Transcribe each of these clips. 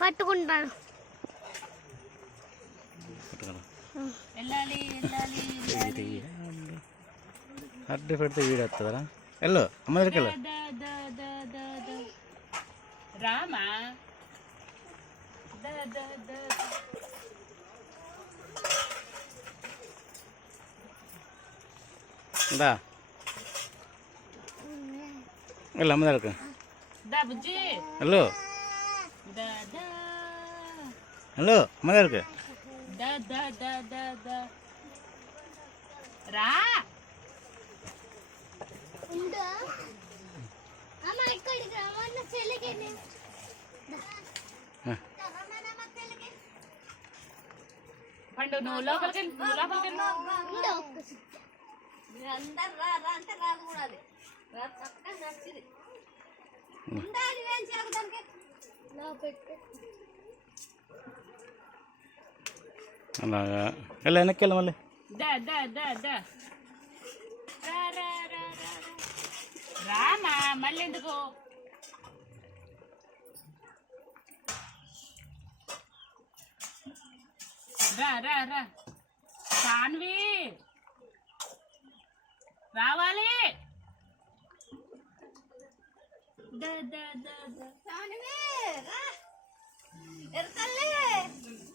పట్టుకుంటాను. అడ్డు పెడితే వీడు వస్తుందా? వెళ్ళు అమ్మ దగ్గరికి వెళ్ళు. రామా దా వెళ్ళు అమ్మ దగ్గరికి. బుజ్జి వెళ్ళు వెళ్ళు అమ్మ దగ్గరికి. రా పండు నువ్వు లోపలికి అందరు రా అంటే రాదు కూడా అది చక్కగా నచ్చింది అలాగా వెళ్ళి వెనక్కి వెళ్ళి మళ్ళీ. రామా మళ్ళీ ఎందుకు రా రా రా సాన్వి రావాలి.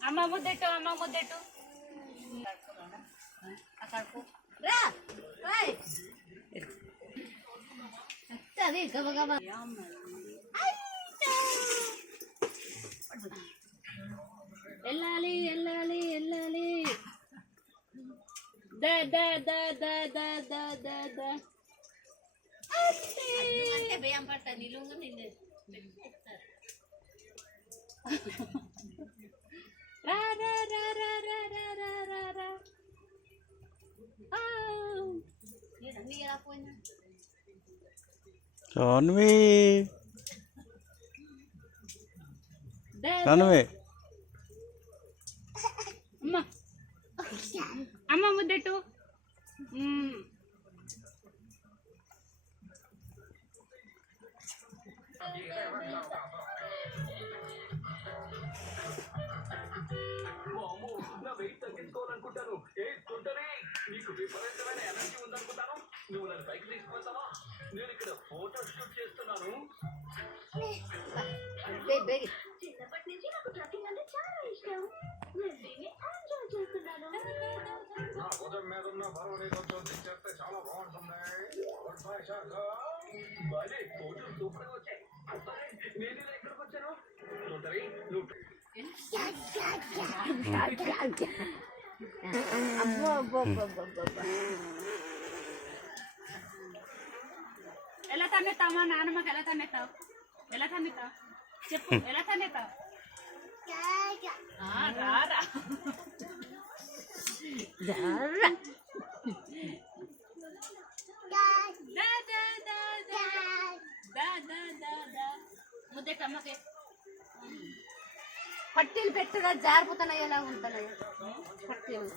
అమ్మ ముద్దెట్టు అమ్మ ముద్దెట్టు అక్కడకు రా అది గబగబా వెళ్ళాలి వెళ్ళాలి వెళ్ళాలి. అంటే బియ్యం పట్ట నిలువుగా నిన్ను రా రా రా రా రా రా రా రా రా. సాన్వి సాన్వి అమ్మ అమ్మ ముద్దెట్టు. తగ్గించుకోవాలనుకుంటాను. నీకు విపరీతమైన ఎనర్జీ ఉందనుకుంటాను. నువ్వు నన్ను పైకి తీసుకుపోతావా? నేను ఇక్కడ ఫోటో షూట్ చేస్తున్నాను. చిన్నప్పటి నుంచి నాకు ట్రెక్కింగ్ అంటే చాలా ఇష్టం. ఎంజాయ్ చేస్తున్నాను. నా భుజం మీద ఉన్న బరువు నీతో చేస్తే చాలా బాగుంటుంది. భలే ఫోటోలు సూపర్గా వచ్చాయి. నేను ఇలా ఎక్కడికి వచ్చాను? ఎలా తన్నెత్తావు మా నాన్నమ్మకి? ఎలా తన్నెత్తావు? ఎలా తన్నెత్తావు చెప్పు. ఎలా తన్నెత్తావు? రారా ముద్దెట్టమ్మకి పట్టీలు పెట్టుగా జారిపోతున్నాయి. ఎలా ఉంటున్నాయి పట్టీలు?